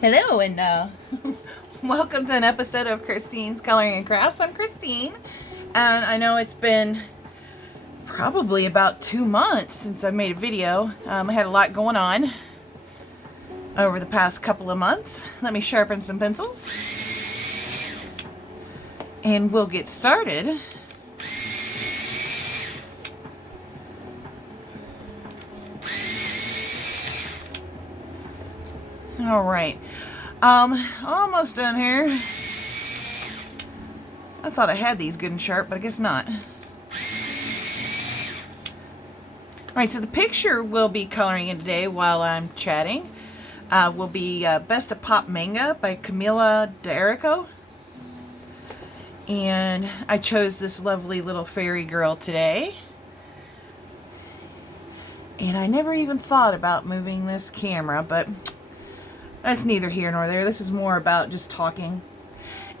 Hello and welcome to an episode of Christine's Coloring and Crafts. I'm Christine, and I know it's been probably about 2 months since I made a video. I had a lot going on over the past couple of months. Let me sharpen some pencils and we'll get started. All right. Almost done here. I thought I had these good and sharp, but I guess not. Alright, so the picture we'll be coloring in today while I'm chatting will be Best of Pop Manga by Camila D'Erico. And I chose this lovely little fairy girl today. And I never even thought about moving this camera, but that's neither here nor there. This is more about just talking.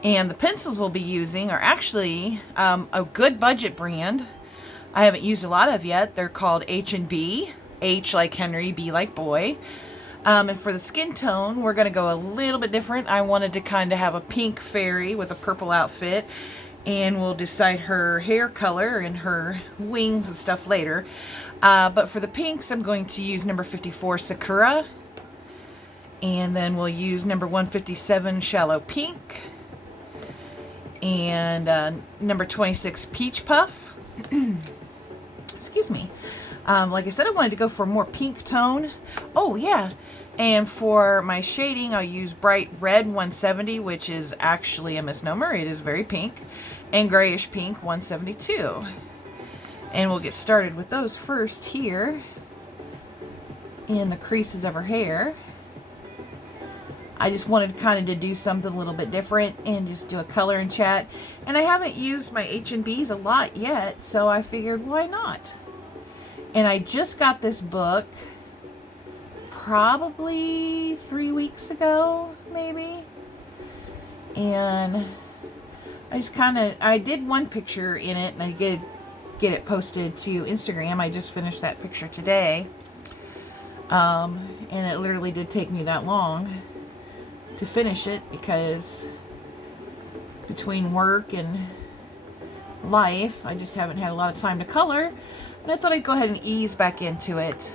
And the pencils we'll be using are actually a good budget brand I haven't used a lot of yet. They're called H&B. H like Henry, B like boy. And for the skin tone, we're going to go a little bit different. I wanted to kind of have a pink fairy with a purple outfit. And we'll decide her hair color and her wings and stuff later. But for the pinks, I'm going to use number 54 Sakura. And then we'll use number 157 Shallow Pink. And number 26 Peach Puff. Excuse me. Like I said, I wanted to go for a more pink tone. Oh, yeah. And for my shading, I'll use Bright Red 170, which is actually a misnomer. It is very pink. And Grayish Pink 172. And we'll get started with those first here in the creases of her hair. I just wanted kind of to do something a little bit different and just do a color and chat. And I haven't used my H&Bs a lot yet, so I figured why not? And I just got this book probably 3 weeks ago, maybe. And I just I did one picture in it and I did get it posted to Instagram. I just finished that picture today. And it literally did take me that long to finish it because between work and life, I just haven't had a lot of time to color. And I thought I'd go ahead and ease back into it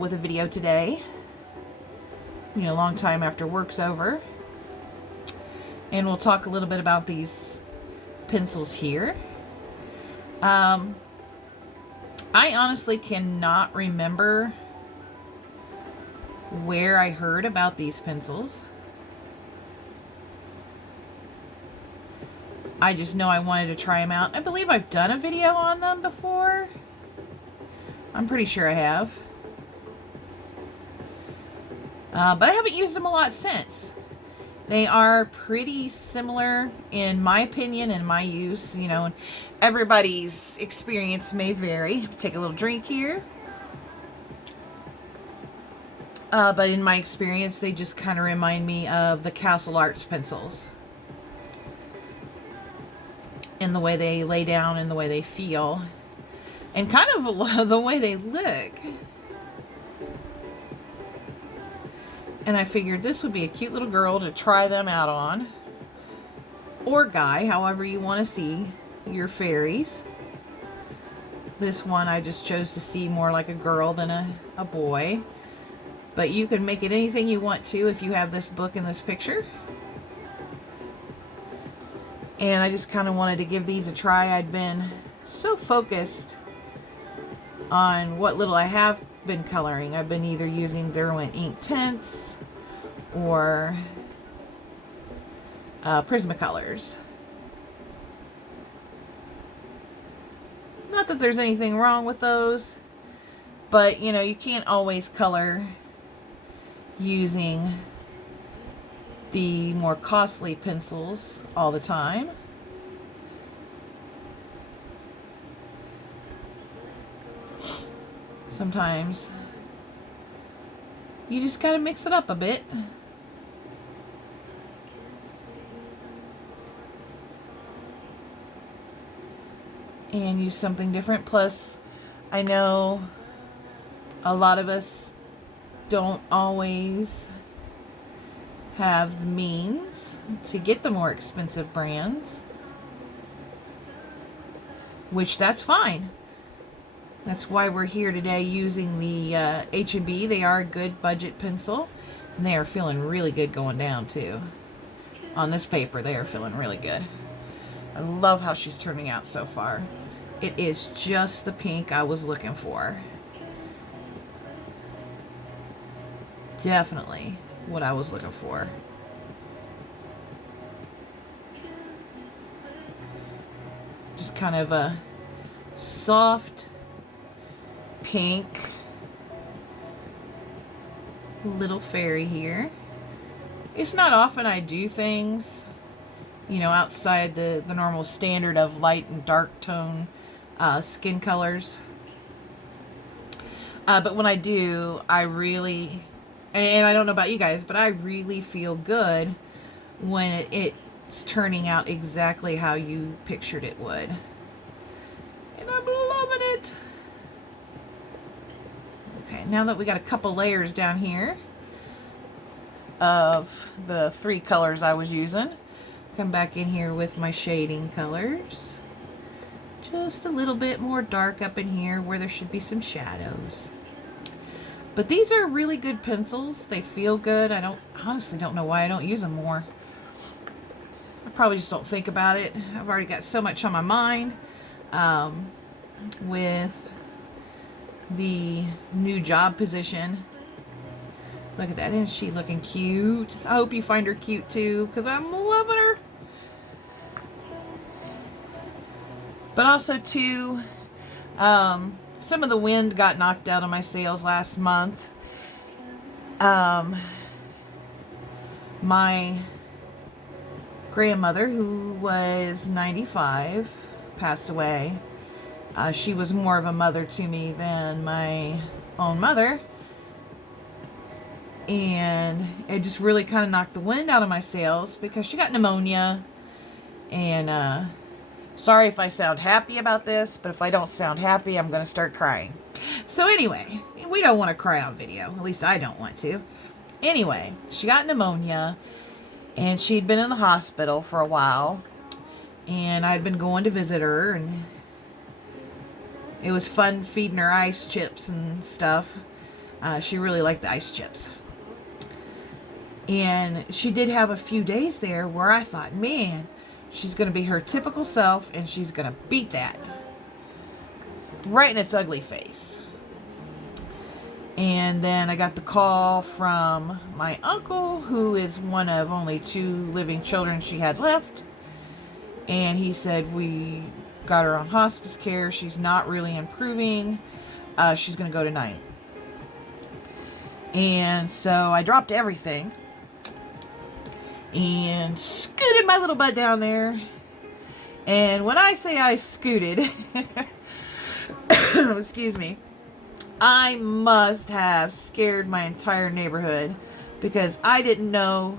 with a video today. You know, a long time after work's over. And we'll talk a little bit about these pencils here. I honestly cannot remember where I heard about these pencils. I just know I wanted to try them out. I believe I've done a video on them before. I'm pretty sure I have. But I haven't used them a lot since. They are pretty similar in my opinion and my use. You know, everybody's experience may vary. Take a little drink here. But in my experience, they just kind of remind me of the Castle Arts pencils. In the way they lay down and the way they feel. And kind of the way they look. And I figured this would be a cute little girl to try them out on. Or guy, however you want to see your fairies. This one I just chose to see more like a girl than a boy. But you can make it anything you want to if you have this book and this picture. And I just kind of wanted to give these a try. I'd been so focused on what little I have been coloring. I've been either using Derwent ink tints or Prismacolors. Not that there's anything wrong with those, but you know, you can't always color using the more costly pencils all the time. Sometimes you just gotta mix it up a bit. And use something different. Plus, I know a lot of us don't always have the means to get the more expensive brands, which that's fine. That's why we're here today using the H&B. They are a good budget pencil, and they are feeling really good going down too. On this paper, they are feeling really good. I love how she's turning out so far. It is just the pink I was looking for. Definitely what I was looking for. Just kind of a soft pink little fairy here. It's not often I do things, you know, outside the normal standard of light and dark tone skin colors. But when I do, I really, and I don't know about you guys, but I really feel good when it's turning out exactly how you pictured it would. And I'm loving it. Okay, now that we got a couple layers down here of the 3 colors I was using, come back in here with my shading colors. Just a little bit more dark up in here where there should be some shadows. But these are really good pencils. They feel good. I honestly don't know why I don't use them more. I probably just don't think about it. I've already got so much on my mind with the new job position. Look at that. Isn't she looking cute? I hope you find her cute too, because I'm loving her. But also too, some of the wind got knocked out of my sales last month. My grandmother, who was 95, passed away. She was more of a mother to me than my own mother. And it just really kind of knocked the wind out of my sails because she got pneumonia. And sorry if I sound happy about this, but if I don't sound happy, I'm going to start crying. So anyway, we don't want to cry on video. At least I don't want to. Anyway, she got pneumonia, and she'd been in the hospital for a while. And I'd been going to visit her, and it was fun feeding her ice chips and stuff. She really liked the ice chips. And she did have a few days there where I thought, man, she's going to be her typical self, and she's going to beat that right in its ugly face. And then I got the call from my uncle, who is one of only 2 living children she had left. And he said, we got her on hospice care. She's not really improving. She's going to go tonight. And so I dropped everything and scooted my little butt down there. And when I say I scooted, excuse me, I must have scared my entire neighborhood because I didn't know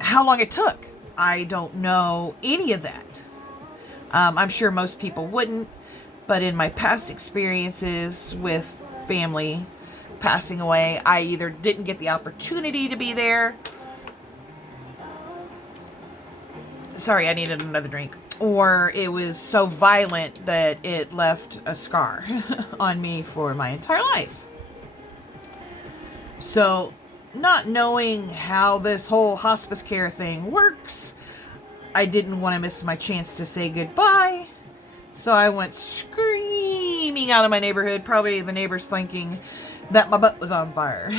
how long it took. I don't know any of that. I'm sure most people wouldn't, but in my past experiences with family passing away, I either didn't get the opportunity to be there. Sorry, I needed another drink. Or it was so violent that it left a scar on me for my entire life. So, not knowing how this whole hospice care thing works, I didn't want to miss my chance to say goodbye. So I went screaming out of my neighborhood, probably the neighbors thinking that my butt was on fire.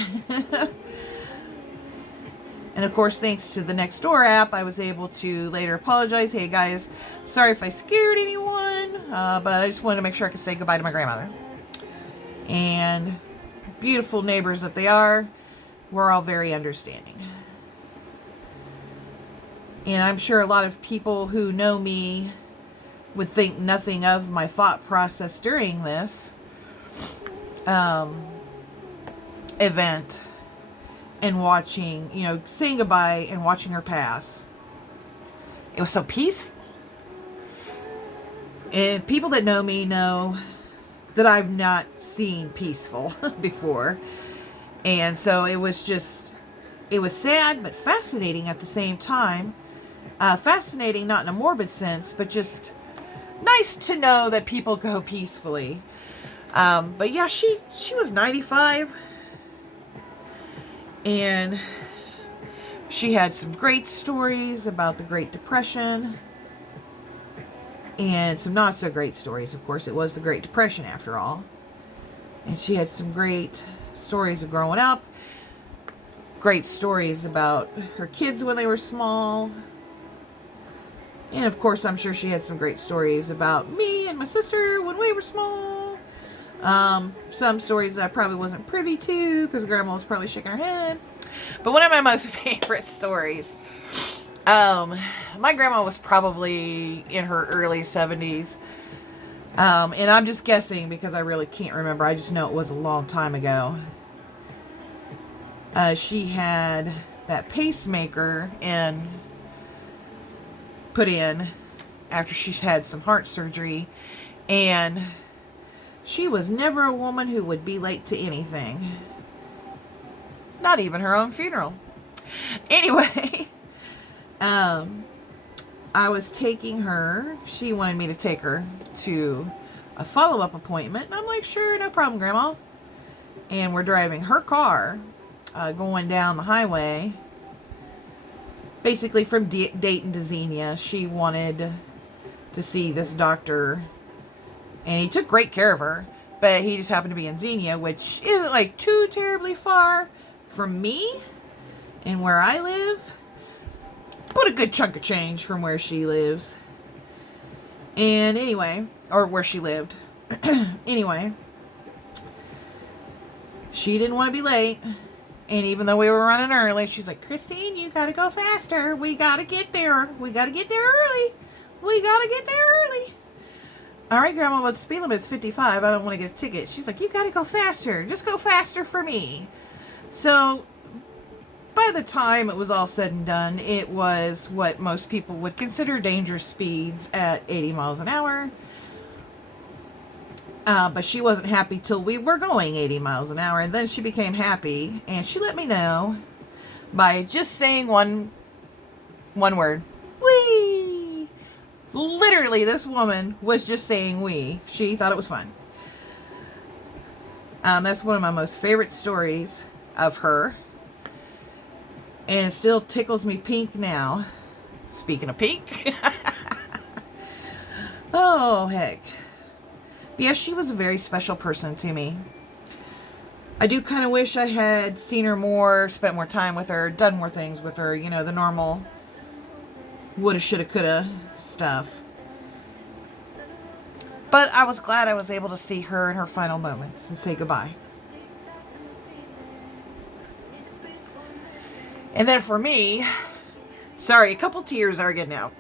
And of course, thanks to the Nextdoor app, I was able to later apologize. Hey guys, sorry if I scared anyone, but I just wanted to make sure I could say goodbye to my grandmother. And beautiful neighbors that they are, we're all very understanding. And I'm sure a lot of people who know me would think nothing of my thought process during this event. And watching, you know, saying goodbye and watching her pass. It was so peaceful. And people that know me know that I've not seen peaceful before. And so it was It was sad but fascinating at the same time. Fascinating not in a morbid sense, but just nice to know that people go peacefully. But yeah, she was 95. And she had some great stories about the Great Depression. And some not so great stories. Of course, it was the Great Depression after all. And she had some great stories of growing up. Great stories about her kids when they were small. And of course, I'm sure she had some great stories about me and my sister when we were small. Some stories that I probably wasn't privy to because Grandma was probably shaking her head. But one of my most favorite stories, my grandma was probably in her early 70s. And I'm just guessing because I really can't remember. I just know it was a long time ago. She had that pacemaker put in after she's had some heart surgery. And she was never a woman who would be late to anything. Not even her own funeral. Anyway, I was taking her. She wanted me to take her to a follow-up appointment. And I'm like, sure, no problem, Grandma. And we're driving her car, going down the highway. Basically from Dayton to Xenia. She wanted to see this doctor. And he took great care of her. But he just happened to be in Xenia, which isn't like too terribly far from me and where I live. But a good chunk of change from where she lives. And anyway, or where she lived. Anyway, she didn't want to be late. And even though we were running early, she's like, Christine, you gotta go faster. We gotta get there. We gotta get there early. We gotta get there early. All right, Grandma, but the speed limit's 55. I don't want to get a ticket. She's like, you gotta go faster. Just go faster for me. So by the time it was all said and done, it was what most people would consider dangerous speeds at 80 miles an hour. But she wasn't happy till we were going 80 miles an hour. And then she became happy. And she let me know by just saying one word. Wee! Literally, this woman was just saying wee. She thought it was fun. That's one of my most favorite stories of her. And it still tickles me pink now. Speaking of pink. Oh, heck. But yeah, she was a very special person to me. I do kind of wish I had seen her more, spent more time with her, done more things with her. You know, the normal woulda, shoulda, coulda stuff. But I was glad I was able to see her in her final moments and say goodbye. And then for me, sorry, a couple tears are getting out.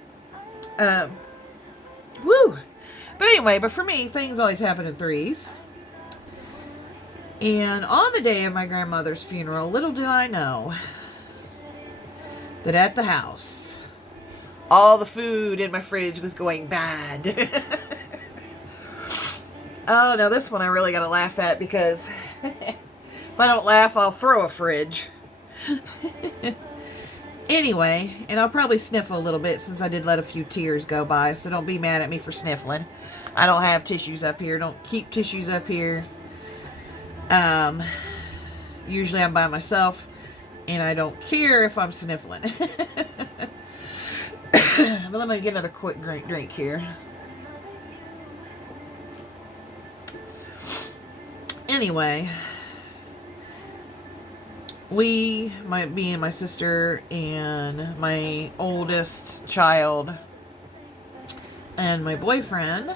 Woo! But anyway, for me, things always happen in threes. And on the day of my grandmother's funeral, little did I know that at the house, all the food in my fridge was going bad. Oh, no, this one I really got to laugh at because if I don't laugh, I'll throw a fridge. Anyway, and I'll probably sniffle a little bit since I did let a few tears go by, so don't be mad at me for sniffling. I don't have tissues up here. Don't keep tissues up here. Usually I'm by myself, and I don't care if I'm sniffling. But let me get another quick drink here. Anyway, me and my sister and my oldest child and my boyfriend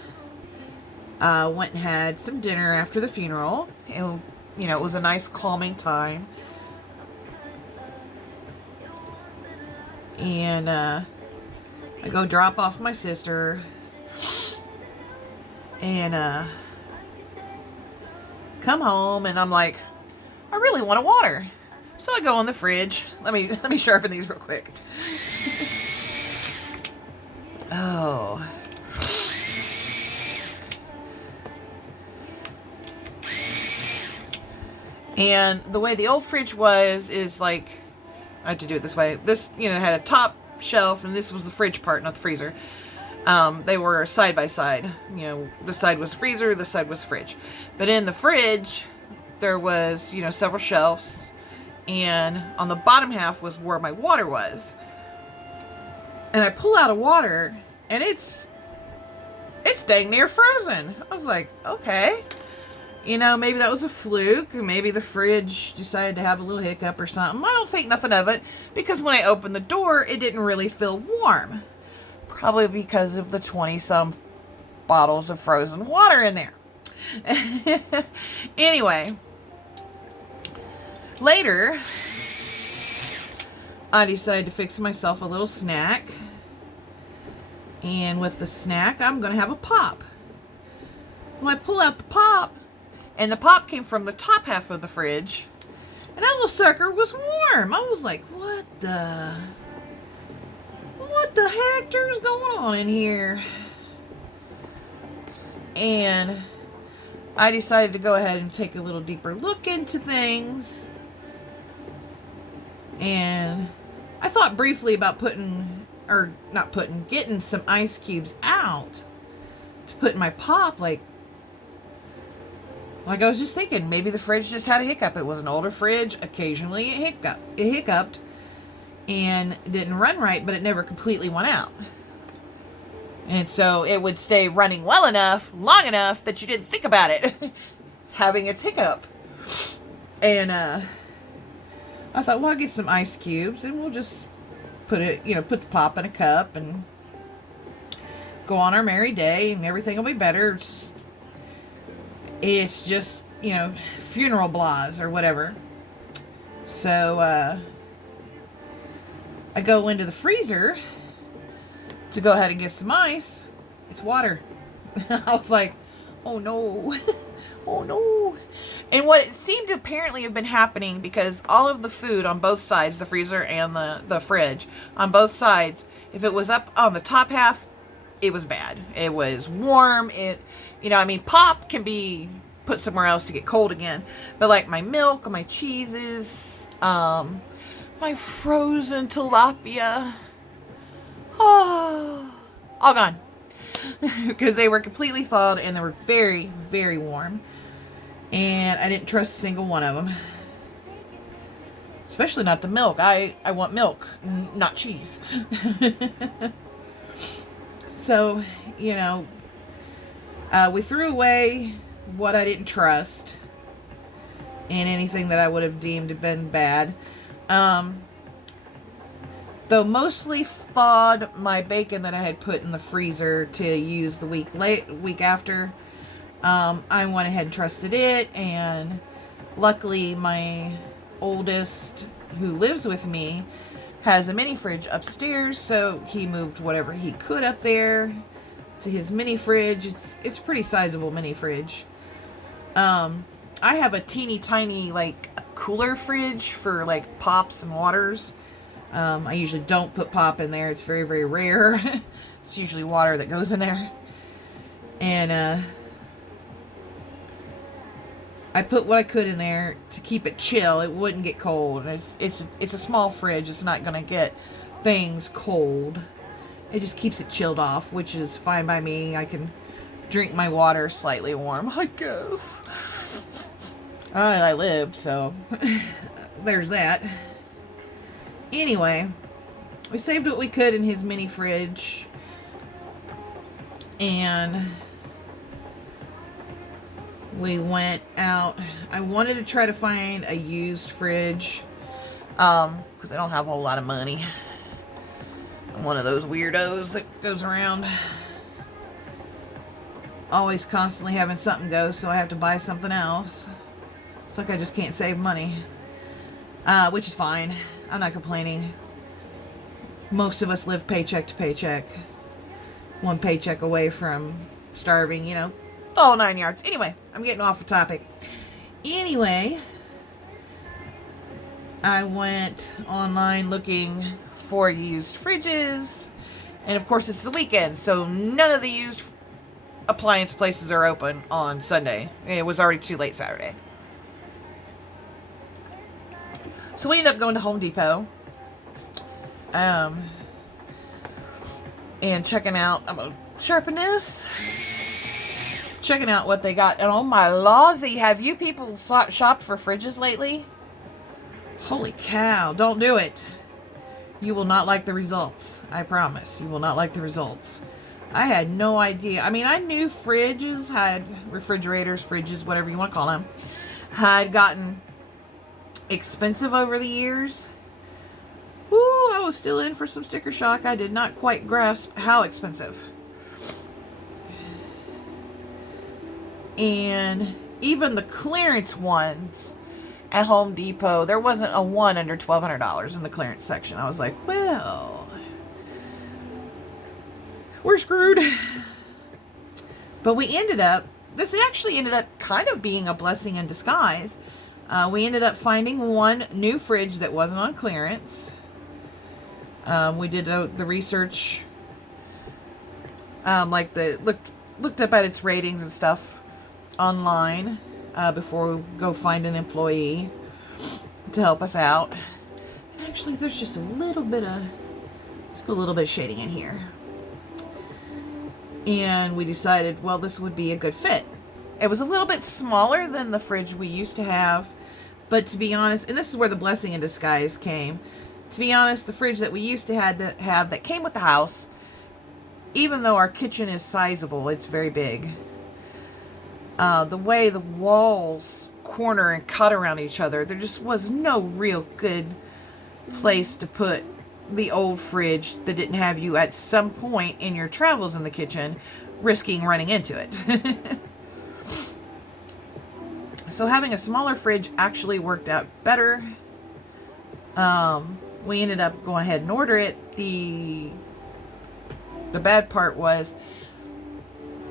went and had some dinner after the funeral. And, you know, it was a nice calming time. And I go drop off my sister and come home, and I'm like, I really want a water. So I go in the fridge. Let me sharpen these real quick. Oh. And the way the old fridge was is like I had to do it this way. This, had a top shelf, and this was the fridge part, not the freezer. They were side by side. This side was the freezer, this side was the fridge. But in the fridge, there was, several shelves, and on the bottom half was where my water was. And I pull out a water, and it's dang near frozen. I was like, okay. Maybe that was a fluke, or maybe the fridge decided to have a little hiccup or something. I don't think nothing of it, because when I opened the door, it didn't really feel warm. Probably because of the 20-some bottles of frozen water in there. Anyway, later, I decided to fix myself a little snack. And with the snack, I'm going to have a pop. Well, I pull out the pop, and the pop came from the top half of the fridge. And that little sucker was warm. I was like, what the heck is going on in here? And I decided to go ahead and take a little deeper look into things. And I thought briefly about getting some ice cubes out to put in my pop. Like I was just thinking, maybe the fridge just had a hiccup. It was an older fridge. Occasionally it hiccuped and it didn't run right, but it never completely went out. And so it would stay running long enough that you didn't think about it having its hiccup. And I thought, well, I'll get some ice cubes and we'll just put the pop in a cup and go on our merry day, and everything will be better. It's just, funeral blahs or whatever. So, I go into the freezer to go ahead and get some ice. It's water. I was like, oh no. Oh no. And what it seemed to apparently have been happening, because all of the food on both sides, the freezer and the fridge, on both sides, if it was up on the top half, it was bad. It was warm. Pop can be put somewhere else to get cold again. But like my milk, my cheeses, my frozen tilapia, all gone. Because they were completely thawed and they were very, very warm. And I didn't trust a single one of them. Especially not the milk. I want milk, not cheese. So, we threw away what I didn't trust and anything that I would have deemed to have been bad. Though mostly thawed my bacon that I had put in the freezer to use the week after. I went ahead and trusted it, and luckily my oldest, who lives with me, has a mini fridge upstairs, so he moved whatever he could up there to his mini fridge. It's a pretty sizable mini fridge. I have a teeny tiny cooler fridge for pops and waters. I usually don't put pop in there. It's very, very rare. It's usually water that goes in there. And I put what I could in there to keep it chill. It wouldn't get cold. It's a small fridge. It's not going to get things cold. It just keeps it chilled off, which is fine by me. I can drink my water slightly warm, I guess. I lived, so there's that. Anyway, we saved what we could in his mini fridge, and we went out. I wanted to try to find a used fridge, because I don't have a whole lot of money. I'm one of those weirdos that goes around always constantly having something go, so I have to buy something else. It's like I just can't save money, which is fine. I'm not complaining. Most of us live paycheck to paycheck, one paycheck away from starving, the whole 9 yards. Anyway, I'm getting off the topic. Anyway, I went online looking for used fridges, and of course it's the weekend, so none of the used appliance places are open on Sunday. It was already too late Saturday. So we ended up going to Home Depot, And checking out, I'm going to sharpen this. Checking out what they got. And oh my lawsy, have you people shopped for fridges lately? Holy cow, don't do it. You will not like the results. I promise. You will not like the results. I had no idea. I mean, I knew fridges had, refrigerators, fridges, whatever you want to call them, had gotten expensive over the years. Woo, I was still in for some sticker shock. I did not quite grasp how expensive. And even the clearance ones at Home Depot, there wasn't a one under $1,200 in the clearance section. I was like, well, we're screwed. But we ended up, this actually ended up kind of being a blessing in disguise. We ended up finding one new fridge that wasn't on clearance. We did the research, looked up at its ratings and stuff online before we go find an employee to help us out. And actually, there's just a little bit of, let's put a little bit of shading in here. And we decided, well, this would be a good fit. It was a little bit smaller than the fridge we used to have, but to be honest, and this is where the blessing in disguise came. To be honest, the fridge that we used to have that came with the house, even though our kitchen is sizable, it's very big. The way the walls corner and cut around each other, there just was no real good place to put the old fridge that didn't have you at some point in your travels in the kitchen risking running into it. So having a smaller fridge actually worked out better. We ended up going ahead and order it. The bad part was,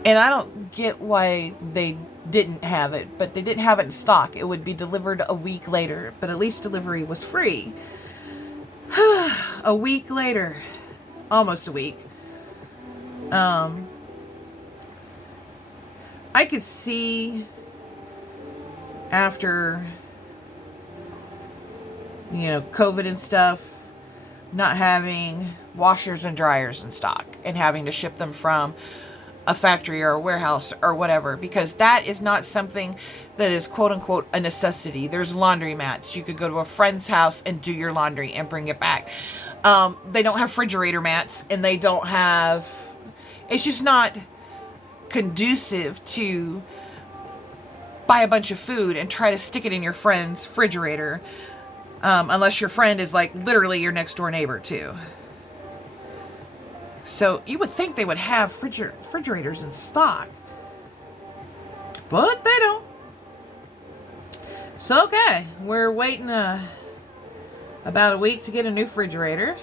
and I don't get why they didn't have it, but they didn't have it in stock. It would be delivered a week later, but at least delivery was free. A week later, almost a week, I could see after, COVID and stuff, not having washers and dryers in stock and having to ship them from a factory or a warehouse or whatever, because that is not something that is quote unquote a necessity. There's laundry mats. You could go to a friend's house and do your laundry and bring it back. They don't have refrigerator mats, and they don't have, it's just not conducive to buy a bunch of food and try to stick it in your friend's refrigerator, unless your friend is like literally your next door neighbor too. So you would think they would have refrigerators in stock, but they don't. So okay, we're waiting about a week to get a new refrigerator.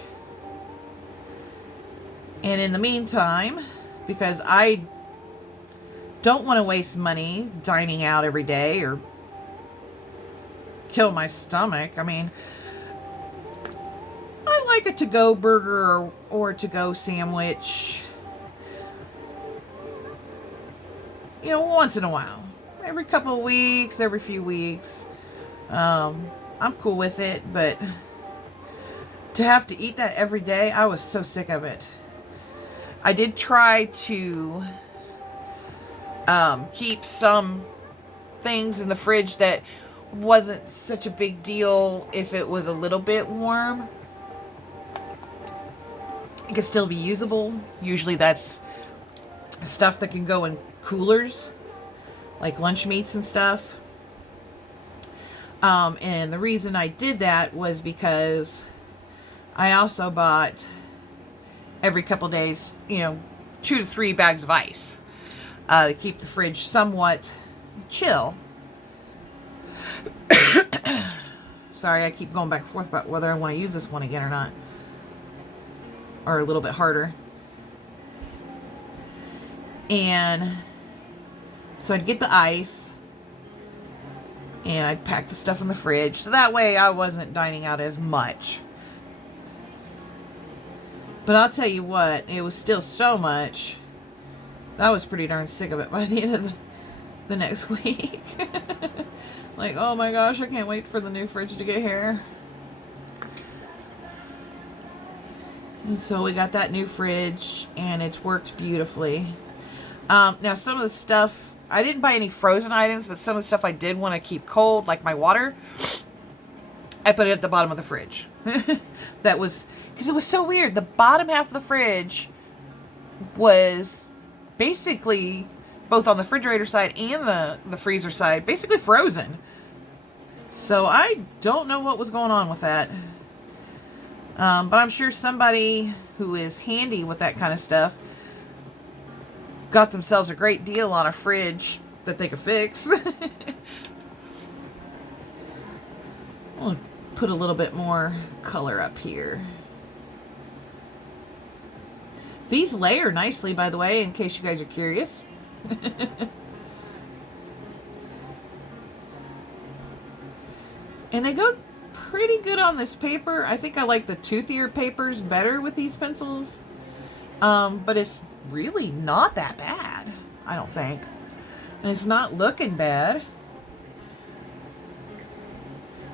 And in the meantime, because I don't want to waste money dining out every day or kill my stomach. I mean, I like a to-go burger or a to-go sandwich, once in a while. Every couple of weeks, every few weeks. I'm cool with it, but to have to eat that every day, I was so sick of it. I did try to keep some things in the fridge that wasn't such a big deal if it was a little bit warm. It could still be usable. Usually that's stuff that can go in coolers, like lunch meats and stuff. And the reason I did that was because I also bought every couple days, 2 to 3 bags of ice to keep the fridge somewhat chill. Sorry, I keep going back and forth about whether I want to use this one again or not. Or a little bit harder. And so I'd get the ice and I'd pack the stuff in the fridge. So that way I wasn't dining out as much. But I'll tell you what, it was still so much. I was pretty darn sick of it by the end of the next week. Like, oh my gosh, I can't wait for the new fridge to get here. And so we got that new fridge, and it's worked beautifully. Now, some of the stuff, I didn't buy any frozen items, but some of the stuff I did want to keep cold, like my water, I put it at the bottom of the fridge. That was, because it was so weird. The bottom half of the fridge was basically, both on the refrigerator side and the freezer side, basically frozen. So I don't know what was going on with that. But I'm sure somebody who is handy with that kind of stuff got themselves a great deal on a fridge that they could fix. I'll put a little bit more color up here. These layer nicely, by the way, in case you guys are curious. And they go pretty good on this paper. I think I like the toothier papers better with these pencils. But it's really not that bad, I don't think. And it's not looking bad.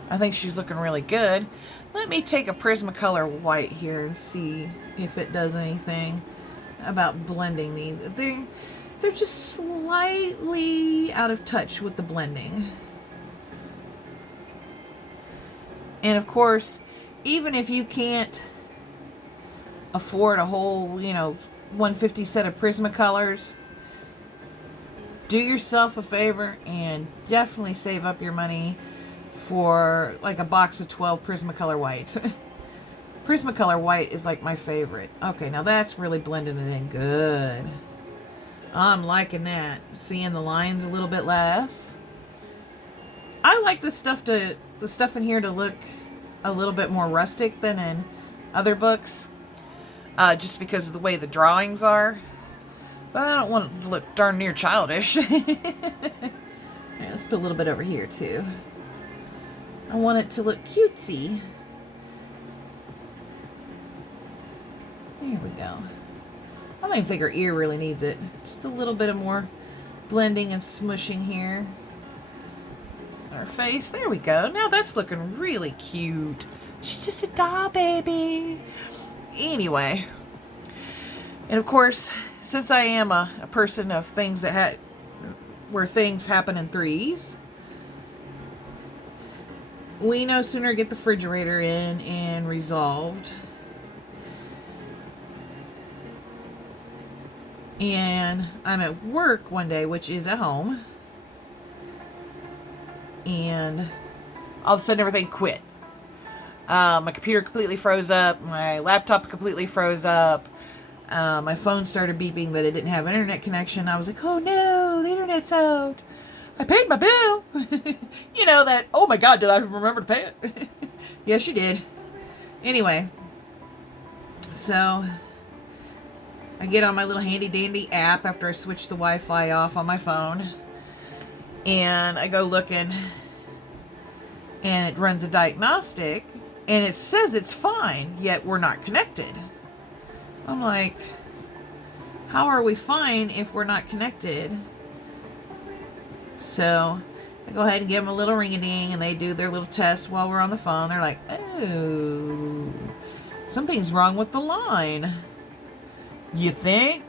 I think she's looking really good. Let me take a Prismacolor white here and see if it does anything about blending these. They're just slightly out of touch with the blending. And of course, even if you can't afford a whole, 150 set of Prismacolors, do yourself a favor and definitely save up your money for like a box of 12 Prismacolor white. Prismacolor white is like my favorite. Okay, now that's really blending it in good. I'm liking that. Seeing the lines a little bit less. I like the stuff in here to look a little bit more rustic than in other books, just because of the way the drawings are. But I don't want it to look darn near childish. Yeah, let's put a little bit over here too. I want it to look cutesy. There we go. I don't even think her ear really needs it. Just a little bit of more blending and smushing here. Her face. There we go. Now that's looking really cute. She's just a doll baby. Anyway. And of course, since I am a person of things that where things happen in threes, we no sooner get the refrigerator in and resolved. And I'm at work one day, which is at home. And all of a sudden everything quit. My computer completely froze up. My laptop completely froze up. My phone started beeping that it didn't have internet connection. I was like, oh no, the internet's out. I paid my bill. You know that, oh my God, did I remember to pay it? Yes, you did. Anyway, so I get on my little handy dandy app after I switch the Wi-Fi off on my phone. And I go looking, and it runs a diagnostic, and it says it's fine, yet we're not connected. I'm like, how are we fine if we're not connected? So I go ahead and give them a little ring-a-ding, and they do their little test while we're on the phone. They're like, oh, something's wrong with the line. You think?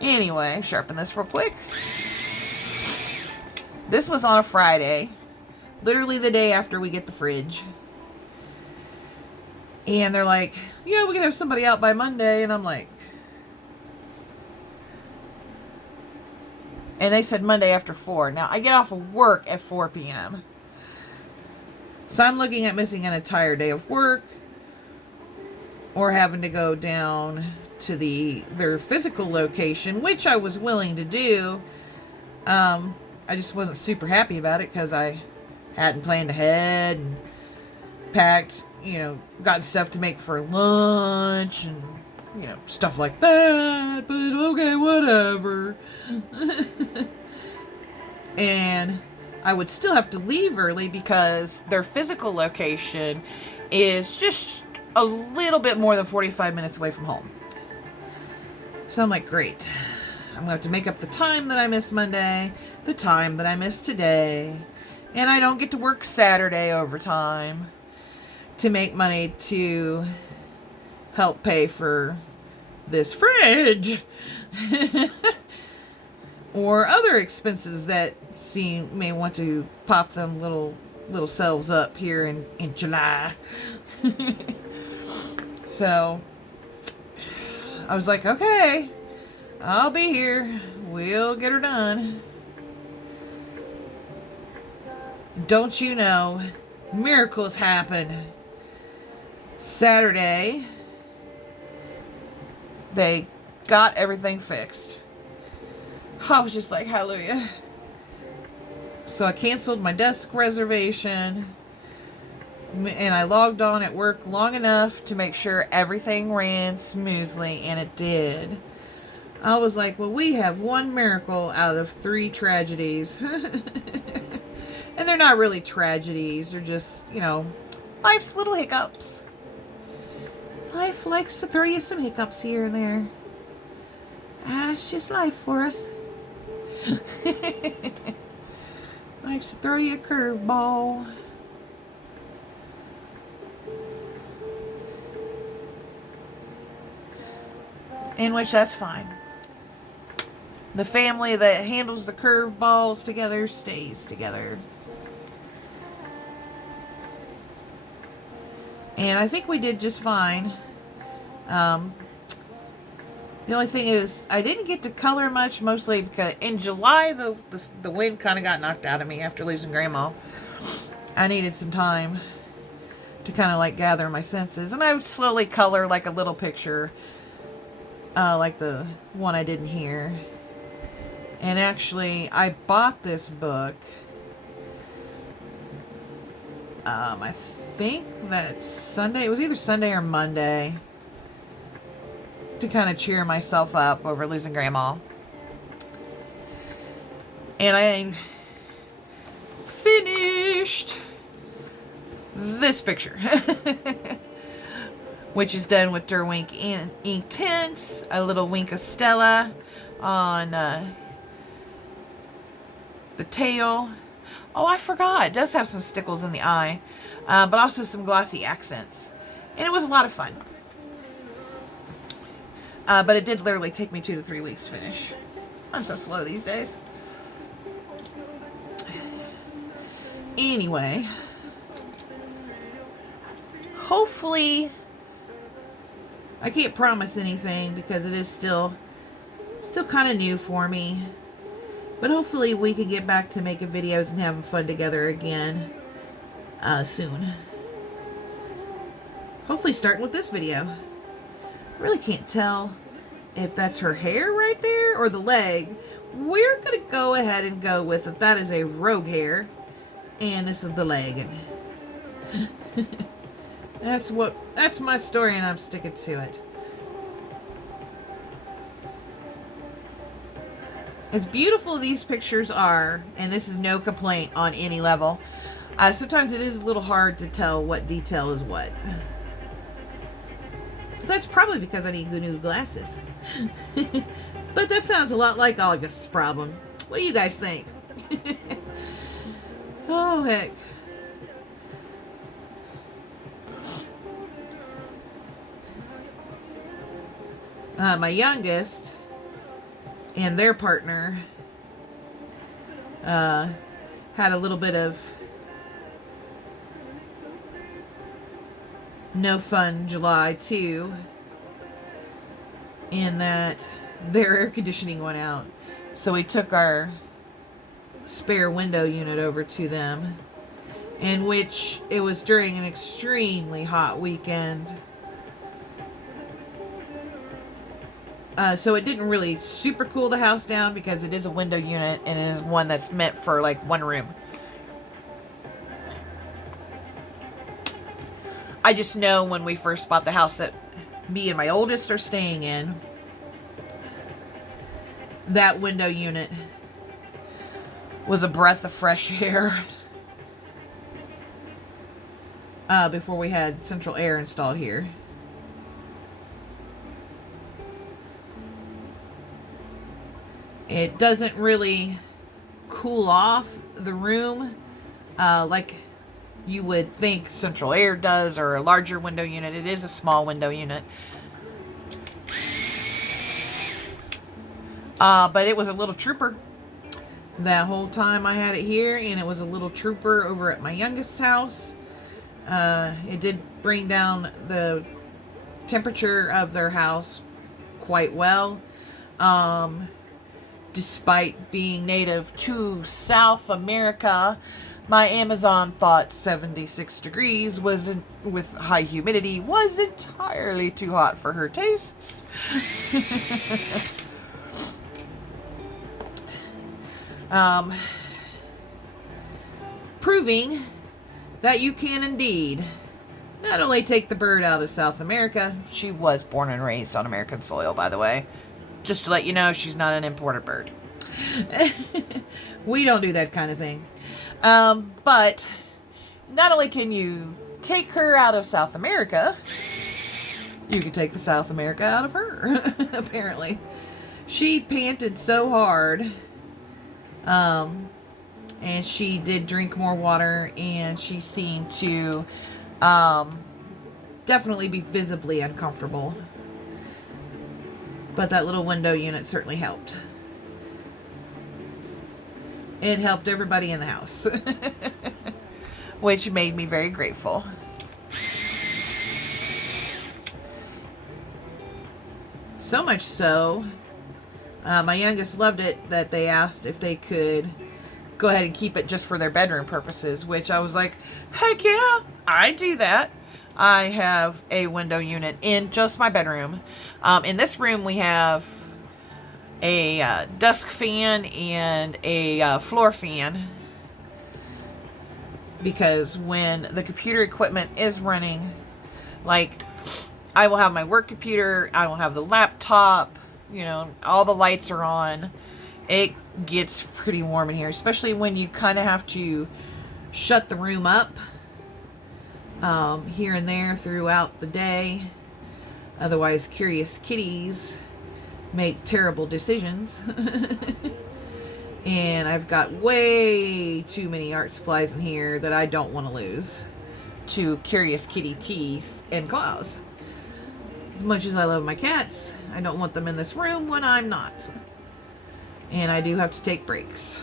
Anyway, sharpen this real quick. This was on a Friday, literally the day after we get the fridge. And they're like, yeah, we can have somebody out by Monday. And I'm like, and they said Monday after 4. Now, I get off of work at 4 p.m. So I'm looking at missing an entire day of work, or having to go down to their physical location, which I was willing to do. I just wasn't super happy about it because I hadn't planned ahead and packed, gotten stuff to make for lunch and, stuff like that. But okay, whatever. And I would still have to leave early because their physical location is just a little bit more than 45 minutes away from home. So I'm like, great. I'm going to have to make up the time that I missed Monday, the time that I missed today, and I don't get to work Saturday overtime. to make money to help pay for this fridge or other expenses that may want to pop them little selves up here in July. So I was like, okay, I'll be here. We'll get her done. Don't you know, miracles happen. Saturday, they got everything fixed. I was just like, hallelujah. So I canceled my desk reservation, and I logged on at work long enough to make sure everything ran smoothly, and it did. I was like, well, we have one miracle out of 3 tragedies. And they're not really tragedies. They're just, life's little hiccups. Life likes to throw you some hiccups here and there. That's just life for us. Likes to throw you a curveball. In which that's fine. The family that handles the curveballs together stays together. And I think we did just fine. The only thing is, I didn't get to color much, mostly because in July, the wind kind of got knocked out of me after losing Grandma. I needed some time to kind of like gather my senses. And I would slowly color like a little picture, like the one I did in here. And actually, I bought this book. I think that Sunday, it was either Sunday or Monday, to kind of cheer myself up over losing Grandma. And I finished this picture, which is done with Derwink ink tints, a little wink of Stella on the tail. Oh, I forgot. It does have some stickles in the eye, but also some glossy accents. And it was a lot of fun. But it did literally take me 2 to 3 weeks to finish. I'm so slow these days. Anyway, hopefully, I can't promise anything because it is still kind of new for me. But hopefully we can get back to making videos and having fun together again soon. Hopefully starting with this video. I really can't tell if that's her hair right there or the leg. We're going to go ahead and go with it. That is a rogue hair. And this is the leg. That's my story, and I'm sticking to it. As beautiful these pictures are, and this is no complaint on any level, sometimes it is a little hard to tell what detail is what. That's probably because I need new glasses. But that sounds a lot like August's problem. What do you guys think? Oh, heck. My youngest and their partner had a little bit of no fun July too, in that their air conditioning went out. So we took our spare window unit over to them, in which it was during an extremely hot weekend. So it didn't really super cool the house down because it is a window unit and it is one that's meant for like one room. I just know when we first bought the house that me and my oldest are staying in, that window unit was a breath of fresh air before we had central air installed here. It doesn't really cool off the room like you would think central air does, or a larger window unit. It is a small window unit. But it was a little trooper that whole time I had it here, and it was a little trooper over at my youngest house. It did bring down the temperature of their house quite well. Despite being native to South America, my Amazon thought 76 degrees with high humidity was entirely too hot for her tastes. Proving that you can indeed not only take the bird out of South America. She was born and raised on American soil, by the way. Just to let you know, she's not an imported bird. We don't do that kind of thing. But not only can you take her out of South America, you can take the South America out of her, apparently. She panted so hard, and she did drink more water, and she seemed to definitely be visibly uncomfortable. But that little window unit certainly helped. It helped everybody in the house. Which made me very grateful. So much so, my youngest loved it that they asked if they could go ahead and keep it just for their bedroom purposes, which I was like, heck yeah, I do that. I have a window unit in just my bedroom. In this room we have a desk fan and a floor fan, because when the computer equipment is running, like I will have my work computer, I will have the laptop, you know, all the lights are on. It gets pretty warm in here, especially when you kind of have to shut the room up here and there throughout the day. Otherwise, curious kitties make terrible decisions. And I've got way too many art supplies in here that I don't want to lose to curious kitty teeth and claws. As much as I love my cats, I don't want them in this room when I'm not. And I do have to take breaks.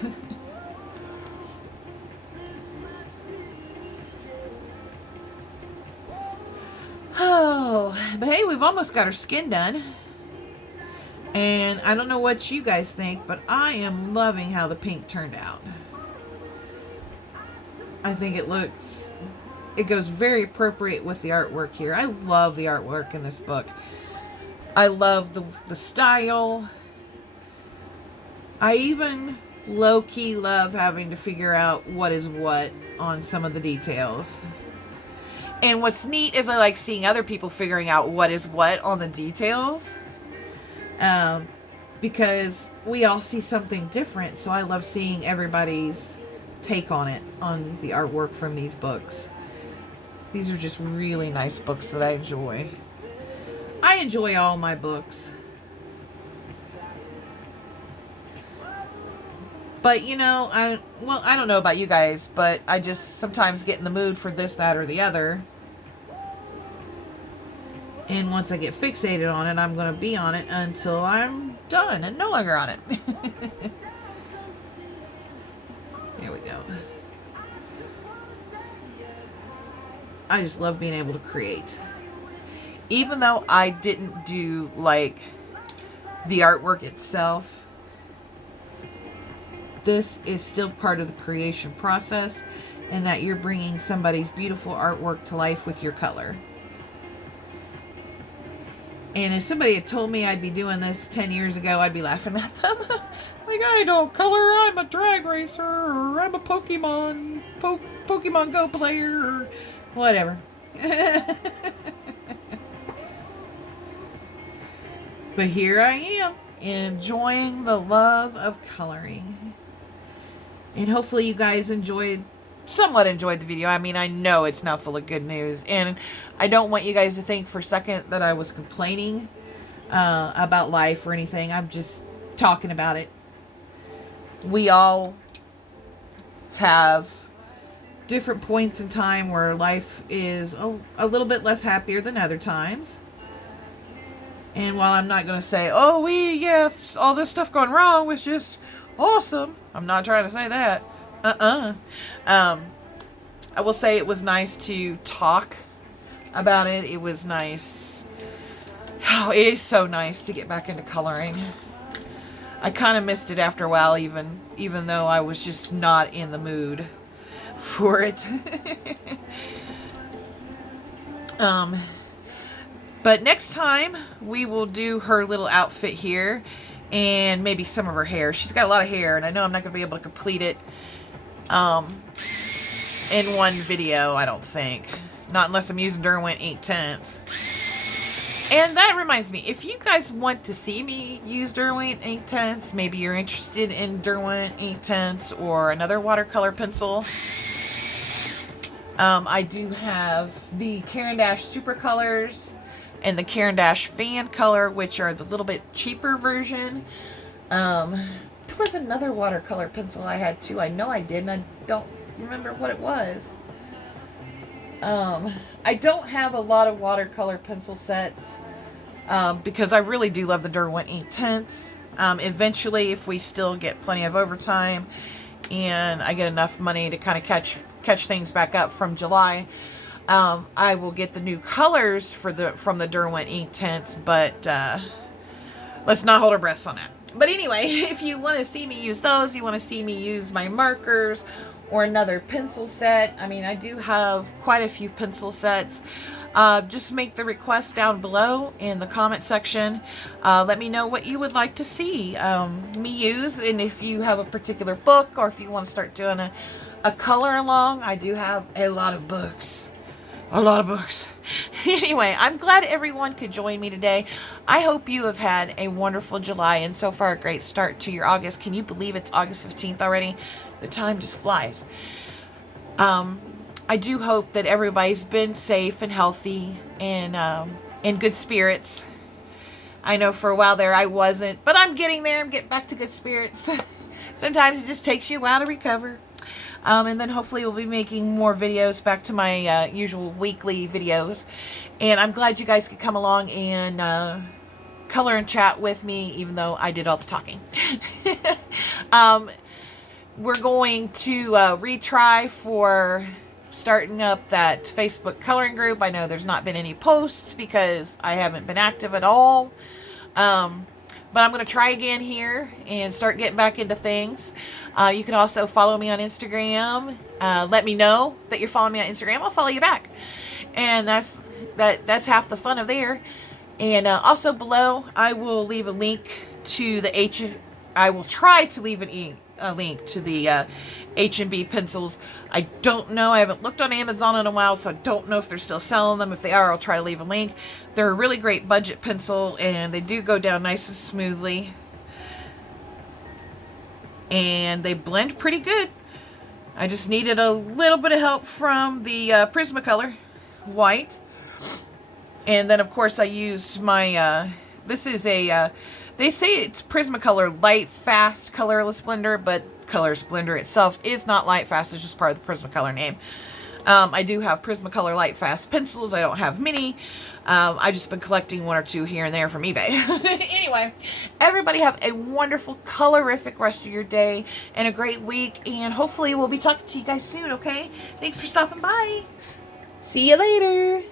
Oh, but hey, we've almost got our skin done. And I don't know what you guys think, but I am loving how the pink turned out. I think it goes very appropriate with the artwork here. I love the artwork in this book. I love the style. I even low-key love having to figure out what is what on some of the details. And what's neat is I like seeing other people figuring out what is what on the details. Because we all see something different, so I love seeing everybody's take on it, on the artwork from these books. These are just really nice books that I enjoy. I enjoy all my books. But, you know, I don't know about you guys, but I just sometimes get in the mood for this, that, or the other. And once I get fixated on it, I'm going to be on it until I'm done and no longer on it. Here we go. I just love being able to create. Even though I didn't do, like, the artwork itself, this is still part of the creation process, and that you're bringing somebody's beautiful artwork to life with your color. And if somebody had told me I'd be doing this 10 years ago, I'd be laughing at them. Like, I don't color, I'm a drag racer, or I'm a Pokemon Go player, or whatever. But here I am, enjoying the love of coloring. And hopefully you guys somewhat enjoyed the video. I mean, I know it's not full of good news, and I don't want you guys to think for a second that I was complaining about life or anything. I'm just talking about it. We all have different points in time where life is a little bit less happier than other times. And while I'm not going to say, oh, all this stuff going wrong was just awesome. I'm not trying to say that. I will say it was nice to talk about it. It was nice. Oh, it is so nice to get back into coloring. I kind of missed it after a while, even though I was just not in the mood for it. But next time we will do her little outfit here and maybe some of her hair. She's got a lot of hair, and I know I'm not going to be able to complete it in one video, I don't think. Not unless I'm using Derwent 8/10. And that reminds me, if you guys want to see me use Derwent 8/10, maybe you're interested in Derwent 8/10 or another watercolor pencil. I do have the Caran d'Ache Super Colors and the Caran d'Ache Fan Color, which are the little bit cheaper version. There was another watercolor pencil I had too. I know I did, and I don't remember what it was. I don't have a lot of watercolor pencil sets because I really do love the Derwent 8/10. Eventually, if we still get plenty of overtime and I get enough money to kind of catch things back up from July, I will get the new colors from the Derwent 8/10. But let's not hold our breaths on that. But anyway, if you want to see me use those, you want to see me use my markers or another pencil set. I mean, I do have quite a few pencil sets. Just make the request down below in the comment section. Let me know what you would like to see me use, and if you have a particular book or if you want to start doing a color along. I do have a lot of books. Anyway, I'm glad everyone could join me today. I hope you have had a wonderful July and so far a great start to your August. Can you believe it's August 15th already? The time just flies. I do hope that everybody's been safe and healthy and in good spirits. I know for a while there I wasn't, but I'm getting there. I'm getting back to good spirits. Sometimes it just takes you a while to recover. And then hopefully we'll be making more videos back to my usual weekly videos. And I'm glad you guys could come along and color and chat with me, even though I did all the talking. We're going to retry for starting up that Facebook coloring group. I know there's not been any posts because I haven't been active at all. But I'm going to try again here and start getting back into things. You can also follow me on Instagram. Let me know that you're following me on Instagram. I'll follow you back. And that's half the fun of there. And also below, I will leave a link to the I will try to leave a link to the H&B Pencils. I don't know. I haven't looked on Amazon in a while, so I don't know if they're still selling them. If they are, I'll try to leave a link. They're a really great budget pencil, and they do go down nice and smoothly. And they blend pretty good. I just needed a little bit of help from the Prismacolor white. And then, of course, I use my... this is a... they say it's Prismacolor Light Fast Colorless Blender, but Colorless Blender itself is not Light Fast. It's just part of the Prismacolor name. I do have Prismacolor Light Fast pencils. I don't have many. I've just been collecting one or two here and there from eBay. Anyway, everybody have a wonderful, colorific rest of your day and a great week. And hopefully we'll be talking to you guys soon, okay? Thanks for stopping by. See you later.